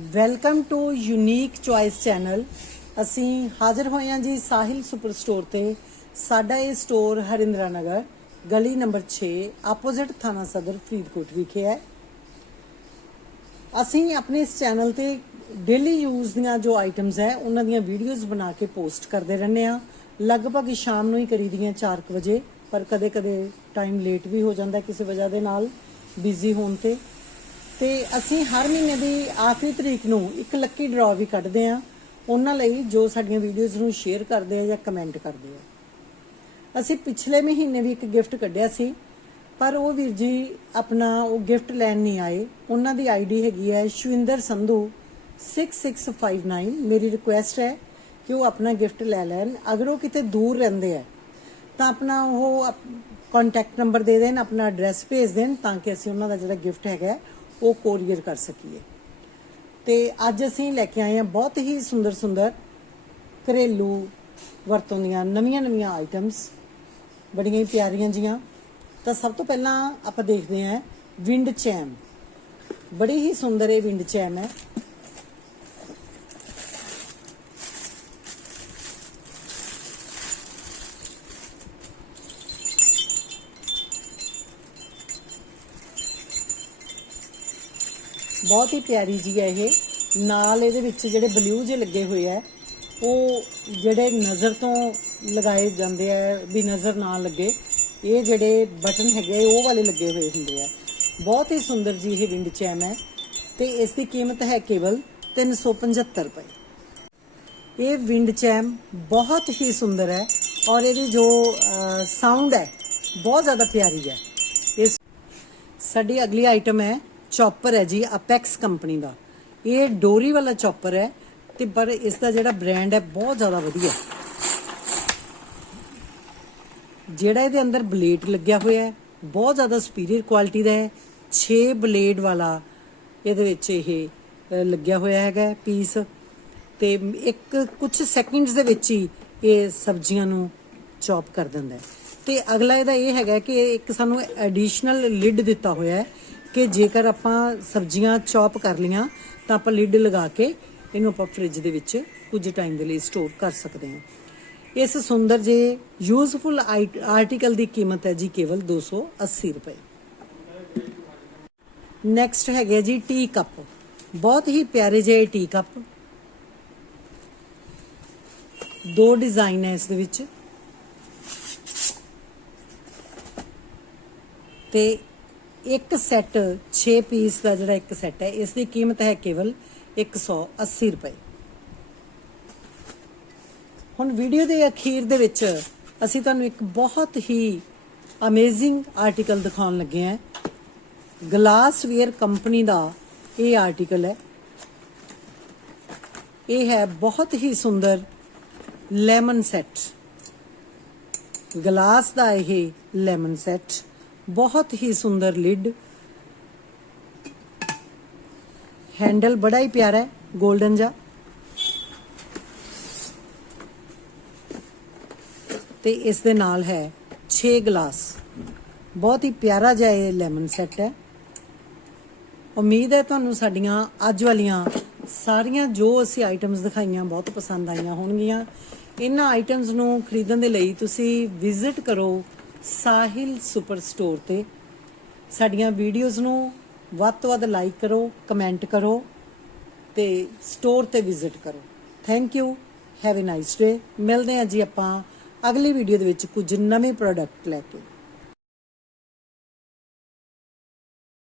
Welcome to unique choice channel. ਅਸੀਂ ਹਾਜ਼ਰ ਹੋਏ ਹਾਂ ਜੀ ਸਾਹਿਲ ਸੁਪਰ ਸਟੋਰ ਤੇ। ਸਾਡਾ ਇਹ ਸਟੋਰ ਹਰਿੰਦਰਾ ਨਗਰ, ਗਲੀ ਨੰਬਰ 6 ਆਪੋਜ਼ਿਟ ਥਾਣਾ ਸਦਰ, ਫਰੀਦਕੋਟ ਵਿਖੇ ਹੈ। ਅਸੀਂ ਆਪਣੇ ਇਸ ਚੈਨਲ ਤੇ ਡੇਲੀ ਯੂਜ਼ ਦੀਆਂ ਜੋ ਆਈਟਮਸ ਹੈ, ਉਹਨਾਂ ਦੀਆਂ ਵੀਡੀਓਜ਼ ਬਣਾ ਕੇ ਪੋਸਟ ਕਰਦੇ ਰਹਿੰਦੇ ਆ ਲਗਭਗ ਸ਼ਾਮ ਨੂੰ ਹੀ ਕਰੀਦੀਆਂ 4 ਵਜੇ, ਪਰ ਕਦੇ-ਕਦੇ ਟਾਈਮ ਲੇਟ ਵੀ ਹੋ ਜਾਂਦਾ ਕਿਸੇ ਵਜ੍ਹਾ ਦੇ ਨਾਲ ਬਿਜ਼ੀ ਹੋਣ ਤੇ। ਤੇ ਅਸੀਂ ਹਰ ਮਹੀਨੇ ਦੀ ਆਖਰੀ ਤਰੀਕ ਨੂੰ ਇੱਕ ਲੱਕੀ ਡਰਾਅ ਵੀ ਕੱਢਦੇ ਆ ਉਹਨਾਂ ਲਈ ਜੋ ਸਾਡੀਆਂ ਵੀਡੀਓਜ਼ ਨੂੰ ਸ਼ੇਅਰ ਕਰਦੇ ਆ ਜਾਂ ਕਮੈਂਟ ਕਰਦੇ ਆ। ਅਸੀਂ ਪਿਛਲੇ ਮਹੀਨੇ ਵੀ ਇੱਕ ਗਿਫਟ ਕੱਢਿਆ ਸੀ, ਪਰ ਉਹ ਵੀਰ ਜੀ ਆਪਣਾ ਉਹ ਗਿਫਟ ਲੈਣ ਨਹੀਂ ਆਏ। ਉਹਨਾਂ ਦੀ ਆਈਡੀ ਹੈਗੀ ਹੈ ਸ਼ਵਿੰਦਰ ਸੰਧੂ 6659 ਮੇਰੀ ਰਿਕੁਐਸਟ ਹੈ ਕਿ ਉਹ ਆਪਣਾ ਗਿਫਟ ਲੈ ਲੈਣ। ਅਗਰ ਉਹ ਕਿਤੇ ਦੂਰ ਰਹਿੰਦੇ ਆ, ਤਾਂ ਆਪਣਾ ਉਹ ਕੰਟੈਕਟ ਨੰਬਰ ਦੇ ਦੇਣ, ਆਪਣਾ ਐਡਰੈਸ ਭੇਜ ਦੇਣ ਤਾਂ ਕਿ ਅਸੀਂ ਉਹਨਾਂ ਦਾ ਜਿਹੜਾ ਗਿਫਟ ਹੈਗਾ ਉਹ ਕੋਰੀਅਰ ਕਰ ਸਕੀਏ। ਤੇ ਅੱਜ ਅਸੀਂ ਲੈ ਕੇ ਆਏ ਹਾਂ ਬਹੁਤ ਹੀ ਸੁੰਦਰ ਸੁੰਦਰ ਘਰੇਲੂ ਵਰਤੋਂ ਦੀਆਂ ਨਵੀਆਂ ਨਵੀਆਂ ਆਈਟਮਸ ਬੜੀਆਂ ਹੀ ਪਿਆਰੀਆਂ ਜੀਆਂ। ਤਾਂ ਸਭ ਤੋਂ ਪਹਿਲਾਂ ਆਪਾਂ ਦੇਖਦੇ ਹਾਂ ਵਿੰਡ ਚੈਮ। ਬੜੀ ਹੀ ਸੁੰਦਰ ਇਹ ਵਿੰਡ ਚੈਮ ਹੈ। ਬਹੁਤ ਹੀ ਪਿਆਰੀ ਜੀ ਹੈ ਇਹ। ਨਾਲ ਇਹਦੇ ਵਿੱਚ ਜਿਹੜੇ ਬਲੂ ਜੇ ਲੱਗੇ ਹੋਏ ਆ, ਉਹ ਜਿਹੜੇ ਨਜ਼ਰ ਤੋਂ ਲਗਾਏ ਜਾਂਦੇ ਆ, ਵੀ ਨਜ਼ਰ ਨਾ ਲੱਗੇ, ਇਹ ਜਿਹੜੇ ਬਟਨ ਹੈਗੇ ਉਹ ਵਾਲੇ ਲੱਗੇ ਹੋਏ ਹੁੰਦੇ ਆ। ਬਹੁਤ ਹੀ ਸੁੰਦਰ ਜੀ ਇਹ ਵਿੰਡ ਚੈਮ ਹੈ ਤੇ ਇਸ ਦੀ ਕੀਮਤ ਹੈ ਕੇਵਲ 375 ਰੁਪਏ। ਇਹ ਵਿੰਡ ਚੈਮ ਬਹੁਤ ਹੀ ਸੁੰਦਰ ਹੈ ਔਰ ਇਹਦੀ ਜੋ ਸਾਊਂਡ ਹੈ, ਬਹੁਤ ਜ਼ਿਆਦਾ ਪਿਆਰੀ ਹੈ। ਇਸ ਸਾਡੀ ਅਗਲੀ ਆਈਟਮ ਹੈ ਚੌਪਰ ਹੈ ਜੀ ਅਪੈਕਸ ਕੰਪਨੀ ਦਾ। ਇਹ ਡੋਰੀ ਵਾਲਾ ਚੌਪਰ ਹੈ ਤੇ ਪਰ ਇਸ ਦਾ ਜਿਹੜਾ ਬ੍ਰਾਂਡ ਹੈ, ਬਹੁਤ ਜ਼ਿਆਦਾ ਵਧੀਆ ਜਿਹੜਾ ਇਹਦੇ ਅੰਦਰ ਬਲੇਡ ਲੱਗਿਆ ਹੋਇਆ ਹੈ, ਬਹੁਤ ਜ਼ਿਆਦਾ ਸੁਪੀਰੀਅਰ ਕੁਆਲਿਟੀ ਦਾ ਹੈ। 6 ਬਲੇਡ ਵਾਲਾ ਇਹਦੇ ਵਿੱਚ ਇਹ ਲੱਗਿਆ ਹੋਇਆ ਹੈਗਾ ਪੀਸ ਤੇ ਇੱਕ ਕੁਝ ਸੈਕਿੰਡਸ ਦੇ ਵਿੱਚ ਹੀ ਇਹ ਸਬਜ਼ੀਆਂ ਨੂੰ ਚੌਪ ਕਰ ਦਿੰਦਾ ਹੈ। ਤੇ ਅਗਲਾ ਇਹਦਾ ਇਹ ਹੈਗਾ ਕਿ ਇੱਕ ਸਾਨੂੰ ਐਡੀਸ਼ਨਲ ਲਿਡ ਦਿੱਤਾ ਹੋਇਆ ਹੈ। ਕਿ ਜੇਕਰ ਆਪਾਂ ਸਬਜ਼ੀਆਂ ਚੌਪ ਕਰ ਲੀਆਂ ਤਾਂ ਆਪਾਂ ਲਿਡ ਲਗਾ ਕੇ ਇਹਨੂੰ ਆਪਾਂ ਫ੍ਰਿਜ ਦੇ ਵਿੱਚ ਕੁਝ ਟਾਈਮ ਦੇ ਲਈ ਸਟੋਰ ਕਰ ਸਕਦੇ ਹਾਂ। ਇਸ ਸੁੰਦਰ ਜੇ ਯੂਜ਼ਫੁਲ ਆਰਟੀਕਲ ਦੀ ਕੀਮਤ ਹੈ ਜੀ ਕੇਵਲ 280 ਰੁਪਏ। ਨੈਕਸਟ ਹੈਗੇ ਜੀ ਟੀ ਕੱਪ ਬਹੁਤ ਹੀ ਪਿਆਰੇ ਜਿਹੇ ਟੀ ਕੱਪ ਦੋ ਡਿਜ਼ਾਈਨ ਹੈ ਇਸ ਦੇ ਵਿੱਚ। ਤੇ ਇੱਕ ਸੈੱਟ 6 ਪੀਸ ਦਾ ਜਿਹੜਾ ਇੱਕ ਸੈੱਟ ਹੈ, ਇਸ ਦੀ ਕੀਮਤ ਹੈ ਕੇਵਲ 180 ਰੁਪਏ। ਹੁਣ ਵੀਡੀਓ ਦੇ ਅਖੀਰ ਦੇ ਵਿੱਚ ਅਸੀਂ ਤੁਹਾਨੂੰ ਇੱਕ ਬਹੁਤ ਹੀ ਅਮੇਜ਼ਿੰਗ ਆਰਟੀਕਲ ਦਿਖਾਉਣ ਲੱਗੇ ਹਾਂ। ਗਲਾਸਵੇਅਰ ਕੰਪਨੀ ਦਾ ਇਹ ਆਰਟੀਕਲ ਹੈ। ਇਹ ਹੈ ਬਹੁਤ ਹੀ ਸੁੰਦਰ ਲੈਮਨ ਸੈੱਟ ਗਲਾਸ ਦਾ ਇਹ ਲੈਮਨ ਸੈੱਟ ਬਹੁਤ ਹੀ ਸੁੰਦਰ ਲਿਡ। ਹੈਂਡਲ ਬੜਾ ਹੀ ਪਿਆਰਾ ਹੈ 골ਡਨ ਜਿਹਾ। ਤੇ ਇਸ ਦੇ ਨਾਲ ਹੈ 6 ਗਲਾਸ। ਬਹੁਤ ਹੀ ਪਿਆਰਾ ਜਿਹਾ ਇਹ ਲੈਮਨ ਸੈੱਟ ਹੈ। ਉਮੀਦ ਹੈ ਤੁਹਾਨੂੰ ਸਾਡੀਆਂ ਅੱਜ ਵਾਲੀਆਂ ਸਾਰੀਆਂ ਜੋ ਅਸੀਂ ਆਈਟਮਸ ਦਿਖਾਈਆਂ ਬਹੁਤ ਪਸੰਦ ਆਈਆਂ ਹੋਣਗੀਆਂ। ਇਹਨਾਂ ਆਈਟਮਸ ਨੂੰ ਖਰੀਦਣ ਦੇ ਲਈ ਤੁਸੀਂ ਵਿਜ਼ਿਟ ਕਰੋ ਸਾਹਿਲ ਸੁਪਰ ਸਟੋਰ ਤੇ ਸਾਡੀਆਂ ਵੀਡੀਓਜ਼ ਨੂੰ ਵੱਧ ਤੋਂ ਵੱਧ ਲਾਈਕ ਕਰੋ, ਕਮੈਂਟ ਕਰੋ ਤੇ ਸਟੋਰ ਤੇ ਵਿਜ਼ਿਟ ਕਰੋ। Thank you have a nice day ਮਿਲਦੇ ਹਾਂ ਜੀ ਆਪਾਂ ਅਗਲੀ ਵੀਡੀਓ ਦੇ ਵਿੱਚ ਕੁਝ ਨਵੇਂ ਪ੍ਰੋਡਕਟ ਲੈ ਕੇ।